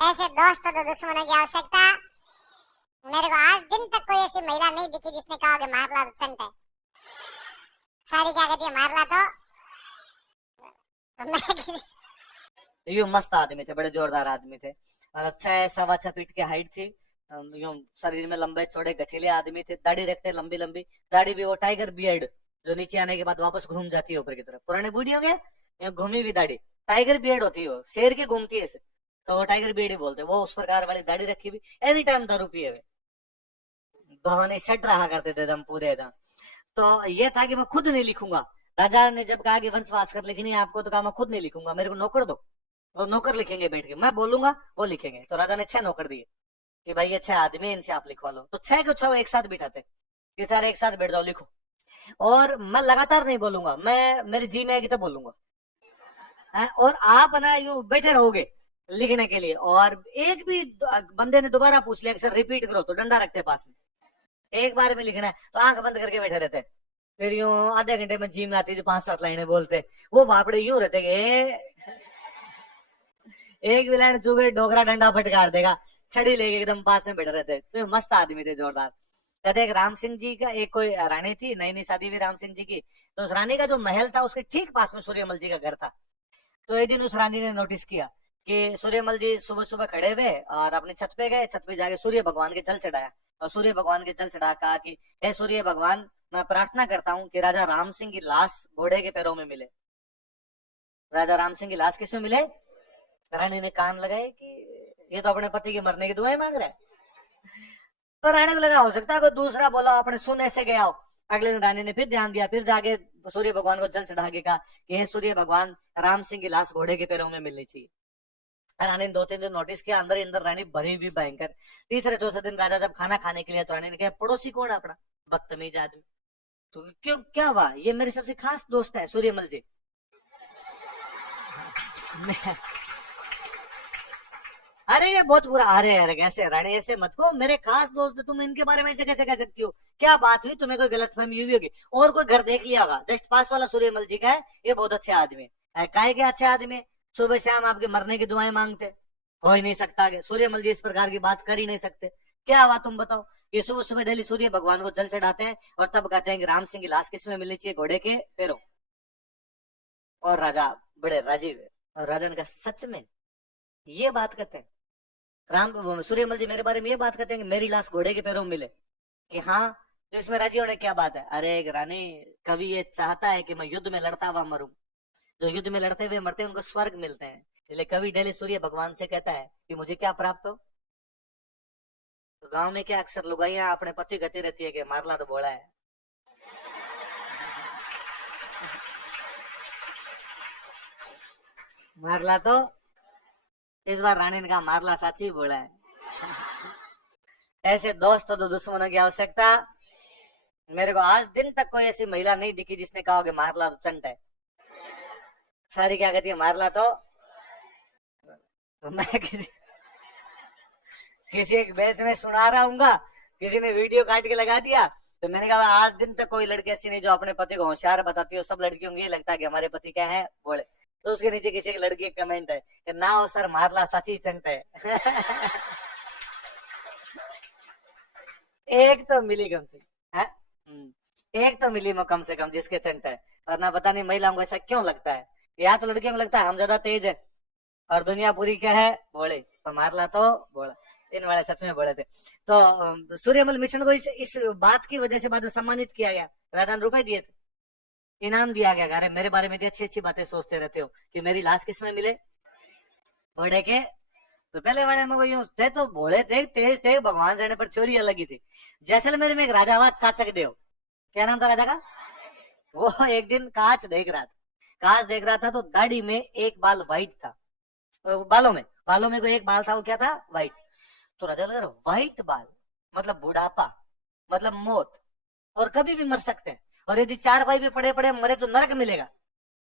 ऐसे दोस्त तो दुश्मनों की आवश्यकता। मेरे को आज दिन तक कोई ऐसी महिला नहीं दिखी जिसने कहा कि मारला तो चंट है। सारी क्या कहती है मारला तो मैं यूं मस्त आदमी थे, बड़े जोरदार आदमी थे। 6-6.25 फीट की हाइट थी। यूं शरीर में लंबे चौड़े गठीले आदमी थे, दाढ़ी रखते लंबी लंबी, दाढ़ी भी वो टाइगर बियर्ड जो नीचे आने के बाद वापस घूम जाती है ऊपर की तरफ। पुराने बूढ़ियों के घूमी हुई दाढ़ी टाइगर बियर्ड होती है, वो शेर की घूमती है ऐसे, तो वो टाइगर बियर्ड ही बोलते हैं। वो उस प्रकार वाली दाढ़ी रखी हुई, एनी टाइम दारू पिए हुए भवानी सट रहा करते थे एकदम पूरे एकदम। तो ये था कि मैं खुद नहीं लिखूंगा। राजा ने जब कहा कि वंशवास कर लिखनी है आपको, तो कहा मैं खुद नहीं लिखूंगा, मेरे को नौकर दो, वो नौकर लिखेंगे बैठ के, मैं बोलूंगा वो लिखेंगे। तो राजा ने 6 नौकर दिए कि भाई ये 6 आदमी, इनसे आप लिखवा लो। तो 6 के 6 एक साथ बिठाते कि सर एक साथ बैठ जाओ लिखो, और मैं लगातार नहीं बोलूंगा, मैं मेरी जी में आएगी तब बोलूंगा। और आप ना यूं बैठे रहोगे लिखने के लिए, और एक भी बंदे ने दोबारा पूछ लिया कि सर रिपीट करो, तो डंडा रखते पास में, एक बार में लिखना है तो आंख बंद करके बैठे रहते। फिर यूं आधे घंटे में जी में आती जो 5-7 लाइनें बोलते, वो बापड़े यूं रहते कि एक भी लाइन चुभे डोगरा डंडा फटकार देगा, छड़ी लेके एकदम पास में बैठे रहते। तो मस्त आदमी थे, जोरदार। कहते एक राम सिंह जी का एक कोई रानी थी, नई नई शादी हुई राम सिंह जी की। तो उस रानी का जो महल था उसके ठीक पास में सूर्यमल जी का घर था। तो एक दिन उस रानी ने नोटिस किया कि सूर्यमल जी सुबह सुबह खड़े हुए और अपनी छत पे गए, छत पे जाके सूर्य भगवान के जल चढ़ाया, और सूर्य भगवान के जल चढ़ा कहा कि हे सूर्य भगवान, मैं प्रार्थना करता हूँ कि राजा राम सिंह की लाश घोड़े के पैरों में मिले। राजा राम सिंह की लाश किसमें मिले? रानी ने कान लगाए कि ये तो अपने पति के मरने की दुआएं मांग रहा है। तो रानी को लगा हो सकता है कोई दूसरा बोला, अपने सुनने से गया हो। अगले दिन रानी ने फिर ध्यान दिया, फिर जाके सूर्य भगवान को जल चढ़ा के कहा कि हे सूर्य भगवान, राम सिंह की लाश घोड़े के पैरों में मिलनी चाहिए। रानी ने 2-3 दिन नोटिस किया, अंदर ही अंदर रानी भरी भी भयंकर। तीसरे चौथे दिन राजा जब खाना खाने के लिए, तो रानी ने कहा पड़ोसी कौन है अपना? बदतमीज आदमी। तो क्यों, क्या हुआ? ये मेरे सबसे खास दोस्त है सूर्यमल जी। अरे ये बहुत बुरा। अरे अरे कैसे रानी, ऐसे मत को, मेरे खास दोस्त तुम इनके बारे में ऐसे कैसे कह सकती हो? क्या बात हुई? तुम्हें कोई गलतफहमी हुई होगी, और कोई घर देख लिया होगा, जस्ट पास वाला सूर्यमल जी का है, ये बहुत अच्छे आदमी है। काहे के अच्छे आदमी? सुबह शाम आपके मरने की दुआएं मांगते, हो ही नहीं सकता कि सूर्यमल जी इस प्रकार की बात कर ही नहीं सकते। क्या हुआ तुम बताओ? ये सुबह सुबह डेली सूर्य भगवान को जल चढ़ाते हैं, और तब कहते हैं कि राम सिंह की लाश किसमें मिलनी चाहिए? घोड़े के पैरों। और राजा बड़े राजी हुए, और राजा ने कहा सच में ये बात कहते हैं राम सूर्यमल जी मेरे बारे में ये बात कहते हैं कि मेरी लाश घोड़े के पैरों में मिले? कि हाँ। तो इसमें राजी होने क्या बात है? अरे रानी, कभी ये चाहता है कि मैं युद्ध में लड़ता हुआ मरूं। जो युद्ध में लड़ते हुए मरते हैं उनको स्वर्ग मिलते हैं, इसलिए कभी डेली सूर्य भगवान से कहता है कि मुझे क्या प्राप्त हो। तो गांव में क्या अक्सर लुगाइयां अपने पति कहती रहती है कि मारला तो बोला है। मारला तो, इस बार रानी ने कहा मारला साची बोला है। ऐसे दोस्त तो दुश्मनों की आवश्यकता। मेरे को आज दिन तक कोई ऐसी महिला नहीं दिखी जिसने कहा कि मारला तो चंट है। सारी क्या कहती है मारला तो मैं किसी एक बैच में सुना रहा हूँ, किसी ने वीडियो काट के लगा दिया, तो मैंने कहा आज दिन तक कोई लड़की ऐसी नहीं जो अपने पति को होशियार बताती हो। सब लड़कियों को ये लगता है कि हमारे पति क्या है बोले। तो उसके नीचे किसी एक लड़की का कमेंट है कि ना हो सर, मारला साची चंट है। एक तो मिली कम से एक तो मिली कम से कम जिसके चंट है, वरना पता नहीं महिलाओं को ऐसा क्यों लगता है। या तो लड़कियों को लगता है हम ज्यादा तेज है और दुनिया पूरी क्या है बोले, पर मारला तो बोला। इन वाले सच में बोले थे। तो सूर्यमल मिशन को इस बात की वजह से बाद में सम्मानित किया गया, राजा ने रुपए दिए थे, इनाम दिया गया। अरे मेरे बारे में अच्छी अच्छी बातें सोचते रहते हो कि मेरी लाश किस में मिले? घोड़े के। तो पहले वाले में वो थे तो भोले थे, तेज थे, भगवान जाने पर चोरी अलग ही थी। जैसलमेर में एक राजा हुआ चाचक देव। क्या नाम था राजा का? वो एक दिन कांच देख रहा था तो दाढ़ी में एक बाल व्हाइट था, बालों में कोई एक बाल था, वो क्या था? व्हाइट। तो राजा लगा व्हाइट बाल मतलब बुढ़ापा, मतलब मौत, और कभी भी मर सकते हैं, और यदि 4 भाई भी पड़े पड़े मरे तो नरक मिलेगा।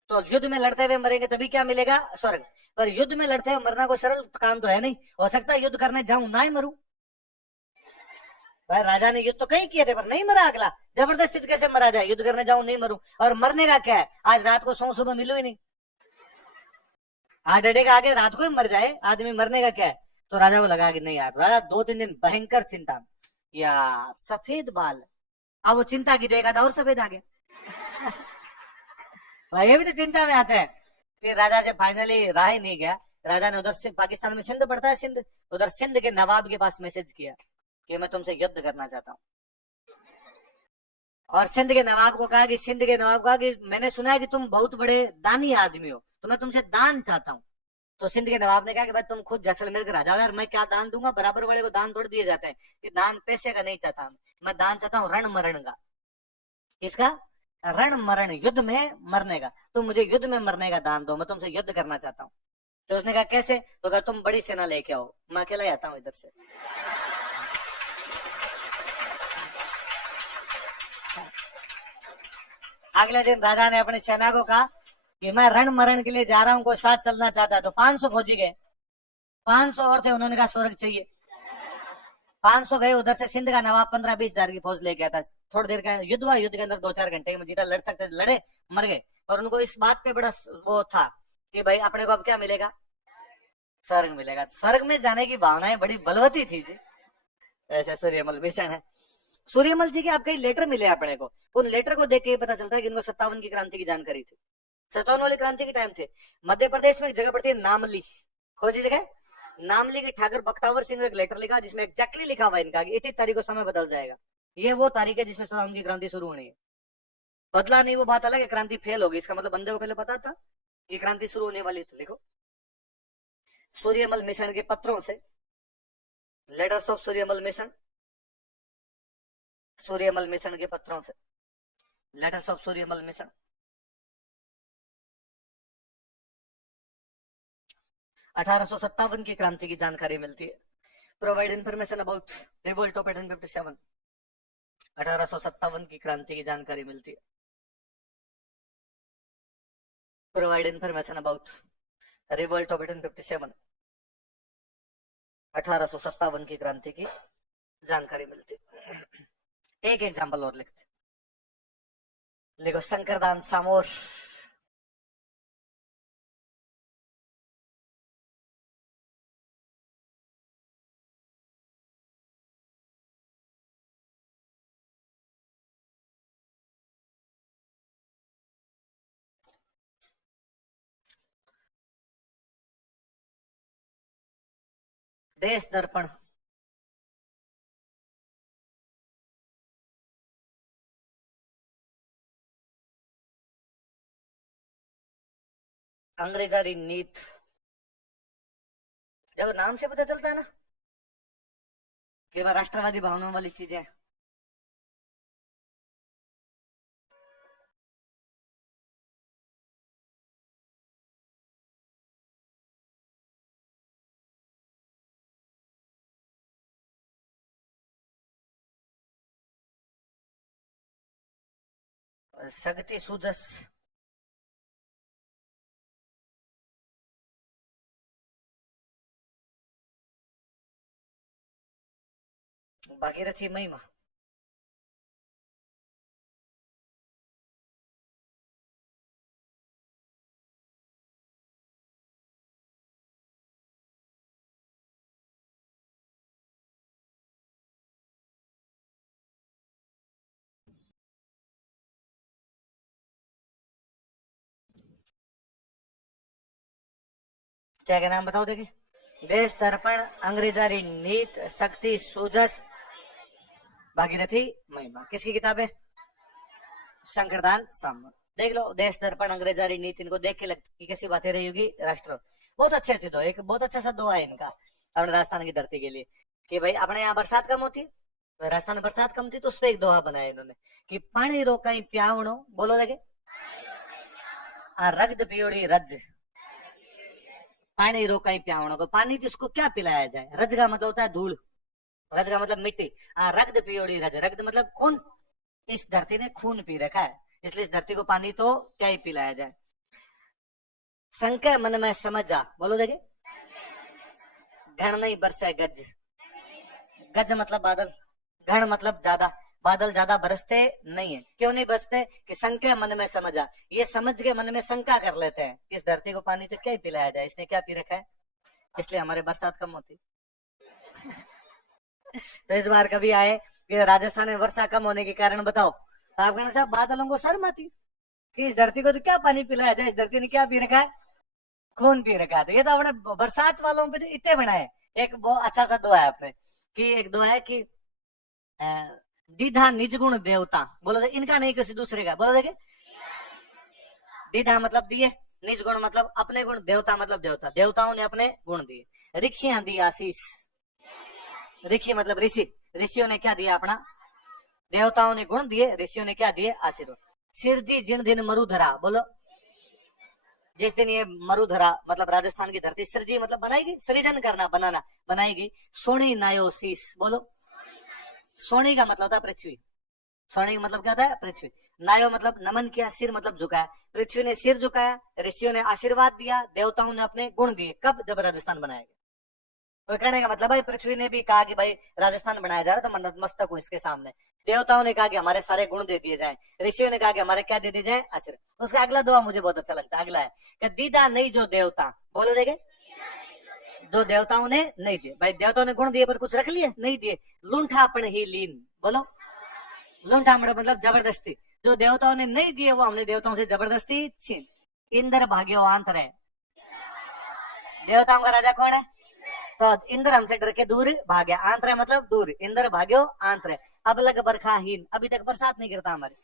तो युद्ध में लड़ते हुए मरेंगे तभी क्या मिलेगा? स्वर्ग। पर युद्ध में लड़ते हुए मरना कोई सरल काम तो है नहीं, हो सकता है युद्ध करने जाऊं ना ही मरूं। भाई राजा ने युद्ध तो कहीं किए थे पर नहीं मरा, अगला जबरदस्ती तो कैसे मरा जाए? युद्ध करने जाऊं नहीं मरूं, और मरने का क्या है? आज रात को सो सुबह मिलू ही नहीं, आज डे का आगे रात को ही मर जाए आदमी, मरने का क्या है? तो राजा को लगा कि नहीं यार, राजा 2-3 दिन भयंकर चिंता में, या सफेद बाल, अब वो चिंता की तो एक आधा और सफेद आ गया। भाई ये भी तो चिंता में आता है। फिर राजा से फाइनली रहा ही नहीं गया, राजा ने उधर से, पाकिस्तान में सिंध पड़ता है, सिंध, उधर सिंध के नवाब के पास मैसेज किया कि मैं तुमसे युद्ध करना चाहता हूँ। और सिंध के नवाब को कहा कि मैंने सुना है कि तुम बहुत बड़े दानी आदमी हो, तो मैं तुमसे दान चाहता हूँ। तो सिंध के नवाब ने कहा कि भाई तुम खुद जैसलमेर के राजा हो यार, मैं क्या दान दूंगा, बराबर वाले को दान थोड़ दिए जाते हैं, कि दान पैसे का नहीं चाहता, मैं दान चाहता हूँ रण मरण का। इसका रण मरण, युद्ध में मरने का, तो मुझे युद्ध में मरने का दान दो, मैं तुमसे युद्ध करना चाहता हूँ। तो उसने कहा कैसे, तो कहा तुम बड़ी सेना लेके आओ, मैं अकेला ही आता हूँ इधर से। अगले दिन राजा ने अपनी सेना को कहा कि मैं रण मरण के लिए जा रहा हूँ, कोई साथ चलना चाहता है। तो 500 फौजी गए, 500 और थे, उन्होंने कहा स्वर्ग चाहिए। 500 गए, उधर से सिंध का नवाब 15-20 हजार की फौज लेके आता। थोड़ी देर का युद्ध हुआ, युद्ध के अंदर 2-4 घंटे में जीता, लड़ सकते थे, लड़े, मर गए। और उनको इस बात पे बड़ा वो था कि भाई अपने को अब क्या मिलेगा, स्वर्ग मिलेगा। स्वर्ग में जाने की भावनाएं बड़ी बलवती थी जी। ऐसा सूर्यमल मिशन है। सूर्यमल जी के आप कई लेटर मिले अपने को, उन लेटर को देख के पता चलता है कि इनको 57 की क्रांति की जानकारी थी। 57 वाली क्रांति के टाइम थे। मध्य प्रदेश में एक जगह पड़ती है नामली, खोजी जगह नामली के ठाकुर बख्तावर सिंह ने एक लेटर लिखा जिसमें एग्जैक्टली लिखा हुआ इनका कि इतनी तारीख को समय बदल जाएगा। ये वो तारीख है जिसमें 57 की क्रांति शुरू होनी है। बदला नहीं वो बात अलग है, क्रांति फेल होगी, इसका मतलब बंदे को पहले पता था कि क्रांति शुरू होने वाली। तो लिखो सूर्यमल मिशन के पत्रों से, letters of Suryamal mission, Suryamal mission के पत्रों से, लेटर्स ऑफ सूर्यमल मिशन। 1857 की क्रांति की जानकारी मिलती है। Provide information about revolt of 1857। 1857 की क्रांति की जानकारी मिलती है। Provide information about revolt of 1857। 1857 की क्रांति की जानकारी मिलती है। एक एग्जांपल और लिखते, लिखो शंकरदान सामोर। देश दर्पण, अंग्रेजारी नीत। देखो नाम से पता चलता है ना कि वह राष्ट्रवादी भावनाओं वाली चीजें। शक्ति सुजस, भागीरथी महिमा, क्या क्या नाम बताओ देखिए। देश दर्पण, अंग्रेजारी नीत, शक्ति सुजस, भागीरथी महिमा। किसकी किताब है? शंकरदान सामोर। देख लो, देश दर्पण, अंग्रेजारी नीति, इनको देख के लगती कि कैसी बातें रही होगी राष्ट्र। बहुत अच्छे अच्छे दो, एक बहुत अच्छा सा दोहा है इनका अपने राजस्थान की धरती के लिए कि भाई अपने यहाँ बरसात कम होती है, तो राजस्थान में बरसात कम थी, तो उस पर एक दोहा बनाया इन्होंने कि पानी रोकाई प्यावणो, बोलो लगे रगद पियोड़ी रज। पानी रोकाई प्यावणो को पानी जिसको क्या पिलाया जाए, रज का मतलब होता है धूल, रज का मतलब मिट्टी, रगद पियोड़ी रज, रगद मतलब खून। इस धरती ने खून पी रखा है, इसलिए इस धरती को पानी तो क्या ही पिलाया जाए। संख्या मन में समझ जा, बोलो देखे, घन नहीं बरसे गज, गज मतलब बादल, घन मतलब ज्यादा, बादल ज्यादा बरसते नहीं है। क्यों नहीं बरसते? कि संख्या मन में समझ आ, ये समझ के मन में शंका कर लेते हैं इस धरती को पानी तो क्या ही पिलाया जाए, इसने क्या पी रखा है, इसलिए हमारे बरसात कम होती। तो इस बार कभी आए कि राजस्थान में वर्षा कम होने के कारण बताओ, तो आप कहना साहब बादलों को शर्म आती कि इस धरती को तो क्या पानी पिलाया जाए, इस धरती ने क्या पी रखा है, खून पी रखा है। तो ये तो अपने बरसात वालों पे तो इतने बनाए। एक बहुत अच्छा सा दुआ है आपने कि एक दुआ है कि दीधा निज गुण देवता, बोलो दे, इनका नहीं किसी दूसरे का, बोलो देखे। दीधा मतलब दिए, निज गुण मतलब अपने गुण, देवता मतलब देवता, देवताओं ने अपने गुण दिए। ऋषियां दी आशीष, ऋषि मतलब ऋषि, ऋषियों ने क्या दिया अपना, देवताओं ने गुण दिए, ऋषियों ने क्या दिए, आशीर्वाद। सिरजी जिन दिन मरुधरा, बोलो जिस दिन ये मरुधरा मतलब राजस्थान की धरती, सिरजी मतलब बनाएगी, सृजन करना, बनाना, बनाएगी। सोनी नायो शीस, बोलो सोनी का मतलब होता है पृथ्वी, सोनी का मतलब क्या होता है, पृथ्वी। नायो मतलब नमन किया, सिर मतलब झुकाया, पृथ्वी ने सिर झुकाया, ऋषियों ने आशीर्वाद दिया, देवताओं ने अपने गुण दिए। कब, जब राजस्थान बनाया गया। तो कहने का मतलब भाई पृथ्वी ने भी कहा कि भाई राजस्थान बनाया जा रहा है तो नतमस्तक हूं इसके सामने। देवताओं ने कहा कि हमारे सारे गुण दे दिए जाएं, ऋषियों ने कहा कि हमारे क्या दे दिए जाए, आशीर्वाद। उसका अगला दुआ मुझे बहुत अच्छा लगता है, अगला है कि दीदा नहीं जो देवता, बोलो देखे, जो देवताओं ने नहीं दिए। भाई देवताओं ने गुण दिए पर कुछ रख लिए, नहीं दिए। लुंठापन ही लीन, बोलो लुंठापन मतलब जबरदस्ती, जो देवताओं ने नहीं दिए वो हमने देवताओं से जबरदस्ती छीन। इंद्र भाग्यो आंतर है, देवताओं का राजा कौन है, तो इंद्र हमसे डर के दूर भाग्या, आंतर मतलब दूर, इंद्र भाग्यो आंतर। अब लग बरखाहीन, अभी तक बरसात नहीं करता हमारे।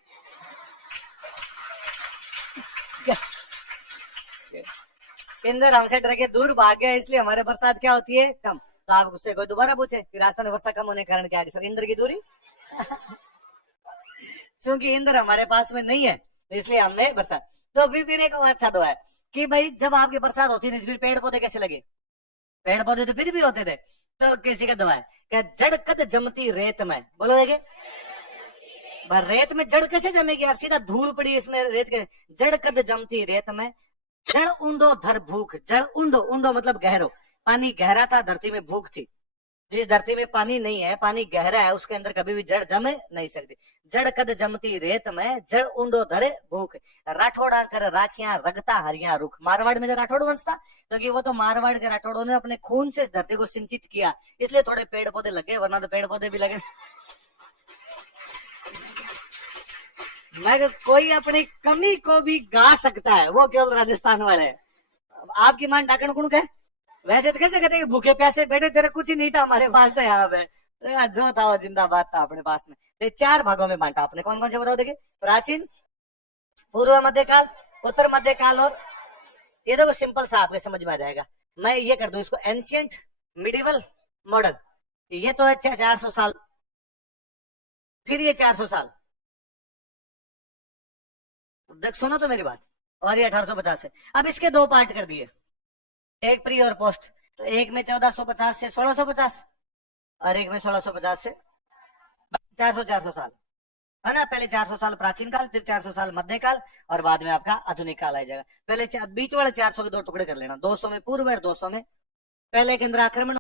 इंद्र हमसे डर के दूर भाग गया, इसलिए हमारे बरसात क्या होती है, कम। तो आप उससे कोई दोबारा पूछे कि राजस्थान में वर्षा कम होने के कारण क्या है, सर इंद्र की दूरी। क्योंकि इंद्र हमारे पास में नहीं है इसलिए हमने बरसात। तो फिर एक अच्छा दुआ है कि भाई जब आपकी बरसात होती नहीं फिर पेड़ पौधे कैसे लगे, पेड़ पौधे तो फिर भी होते थे। तो किसी का दुआ है क्या, जड़ कद जमती रेत में, बोलो देखे, रेत में जड़ कैसे जमेगी यार, सीधा धूल पड़ी इसमें रेत के। जड़ कद जमती रेत में, जड़ ऊंडो धर भूख, जड़ ऊंडो, ऊंडो मतलब गहरो, पानी गहरा था, धरती में भूख थी। जिस धरती में पानी नहीं है, पानी गहरा है, उसके अंदर कभी भी जड़ जम नहीं सकती। जड़ कद जमती रेत में, जड़ ऊंडो धरे भूख, राठौड़ा कर राखियां रगता हरिया रुख। मारवाड़ में जो राठौड़ वंश था, क्योंकि वो तो मारवाड़ के राठौड़ों ने अपने खून से इस धरती को सिंचित किया, इसलिए थोड़े पेड़ पौधे लगे, वरना तो पेड़ पौधे भी लगे। मैं कोई अपनी कमी को भी गा सकता है, वो केवल राजस्थान वाले। आपकी मान डाकण कुण है, वैसे तो कैसे कहते भूखे प्यासे बैठे, तेरे कुछ ही नहीं था हमारे पास, तो यहाँ पे जो था वो जिंदाबाद था अपने पास में। तो 4 भागों में बांटा आपने, कौन कौन से बताओ देखिए, प्राचीन, पूर्व मध्यकाल, उत्तर मध्यकाल, और ये देखो सिंपल सा आपके समझ में आ जाएगा। मैं ये कर दूं इसको, एंशियंट, मिडिवल, मॉडर्न। ये तो है 400 साल, फिर ये 400 साल, देख सुनो तो मेरी बात, और ये 1850 है। अब इसके 2 पार्ट कर दिए, एक प्री और पोस्ट। तो एक में 1450 से 1650 और एक में 1650 से 400 साल है ना। पहले 400 साल प्राचीन काल, फिर 400 साल मध्यकाल, और बाद में आपका आधुनिक काल आ जाएगा। पहले बीच वाले 400 के 2 टुकड़े कर लेना, 200 में पूर्व और 200 में। पहले के अंदर आक्रमण